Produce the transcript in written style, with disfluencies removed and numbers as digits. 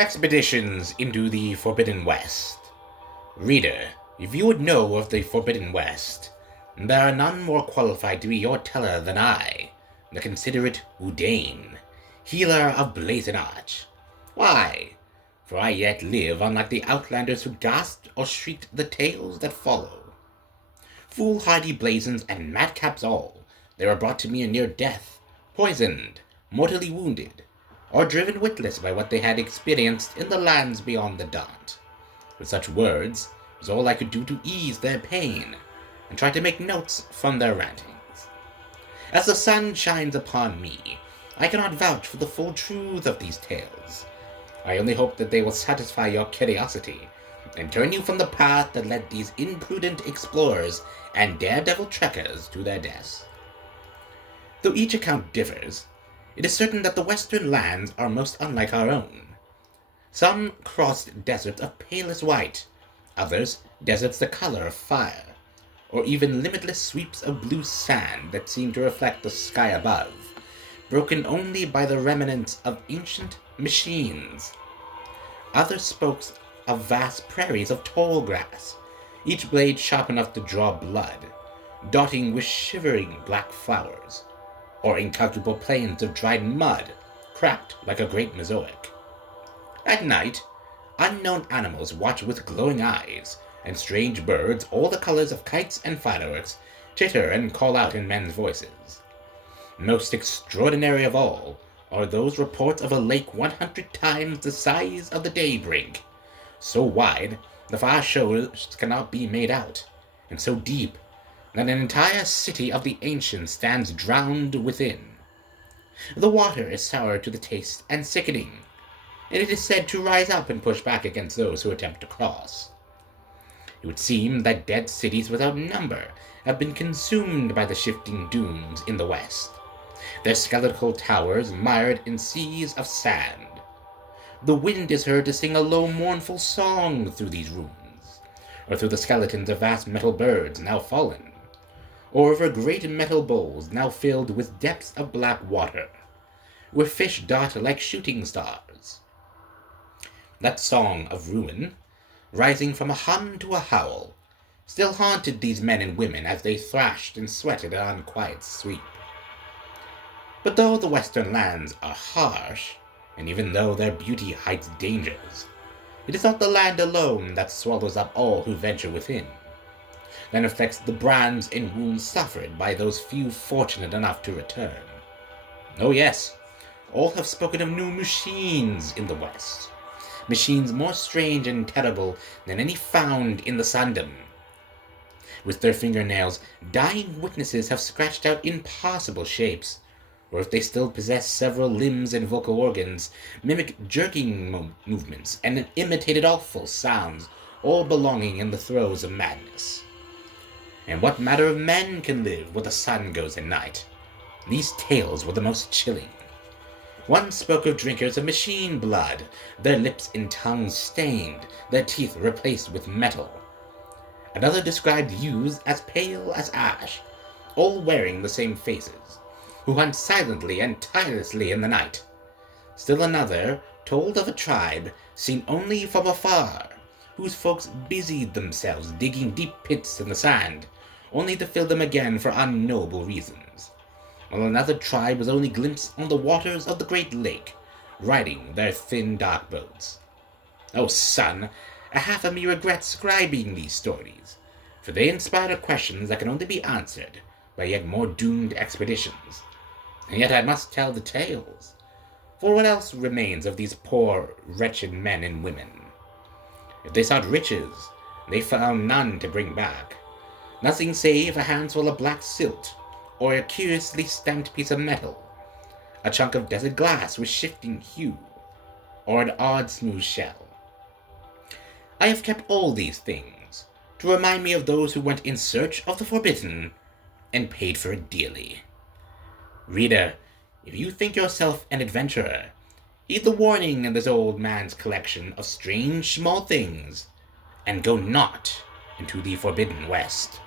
Expeditions into the Forbidden West. Reader, if you would know of the Forbidden West, there are none more qualified to be your teller than I, the considerate Udain, healer of Blazon Arch. Why? For I yet live unlike the outlanders who gasped or shrieked the tales that follow. Foolhardy blazons and madcaps all, they were brought to me in near death, poisoned, mortally wounded, or driven witless by what they had experienced in the lands beyond the Daunt. With such words was all I could do to ease their pain, and try to make notes from their rantings. As the sun shines upon me, I cannot vouch for the full truth of these tales. I only hope that they will satisfy your curiosity, and turn you from the path that led these imprudent explorers and daredevil trekkers to their deaths. Though each account differs, it is certain that the western lands are most unlike our own. Some crossed deserts of palest white, others deserts the color of fire, or even limitless sweeps of blue sand that seem to reflect the sky above, broken only by the remnants of ancient machines. Others spoke of vast prairies of tall grass, each blade sharp enough to draw blood, dotting with shivering black flowers, or incalculable plains of dried mud, cracked like a great mosaic. At night, unknown animals watch with glowing eyes, and strange birds, all the colors of kites and fireworks, chitter and call out in men's voices. Most extraordinary of all are those reports of a lake 100 times the size of the Daybreak, so wide the far shores cannot be made out, and so deep that an entire city of the ancients stands drowned within. The water is sour to the taste and sickening, and it is said to rise up and push back against those who attempt to cross. It would seem that dead cities without number have been consumed by the shifting dunes in the west, their skeletal towers mired in seas of sand. The wind is heard to sing a low mournful song through these ruins, or through the skeletons of vast metal birds now fallen, or over great metal bowls now filled with depths of black water, where fish dart like shooting stars. That song of ruin, rising from a hum to a howl, still haunted these men and women as they thrashed and sweated an unquiet sweep. But though the western lands are harsh, and even though their beauty hides dangers, it is not the land alone that swallows up all who venture within, that affects the brands and wounds suffered by those few fortunate enough to return. Oh yes, all have spoken of new machines in the west, machines more strange and terrible than any found in the Sundom. With their fingernails, dying witnesses have scratched out impossible shapes, or if they still possess several limbs and vocal organs, mimic jerking movements and imitated awful sounds, all belonging in the throes of madness. And what matter of men can live where the sun goes at night? These tales were the most chilling. One spoke of drinkers of machine blood, their lips and tongues stained, their teeth replaced with metal. Another described youths as pale as ash, all wearing the same faces, who hunt silently and tirelessly in the night. Still another told of a tribe seen only from afar, whose folks busied themselves digging deep pits in the sand, only to fill them again for unknowable reasons, while another tribe was only glimpsed on the waters of the great lake, riding their thin dark boats. Oh son, a half of me regrets scribing these stories, for they inspire questions that can only be answered by yet more doomed expeditions. And yet I must tell the tales, for what else remains of these poor, wretched men and women? If they sought riches, they found none to bring back, nothing save a handful of black silt, or a curiously stamped piece of metal, a chunk of desert glass with shifting hue, or an odd smooth shell. I have kept all these things to remind me of those who went in search of the forbidden and paid for it dearly. Reader, if you think yourself an adventurer, heed the warning in this old man's collection of strange small things, and go not into the Forbidden West.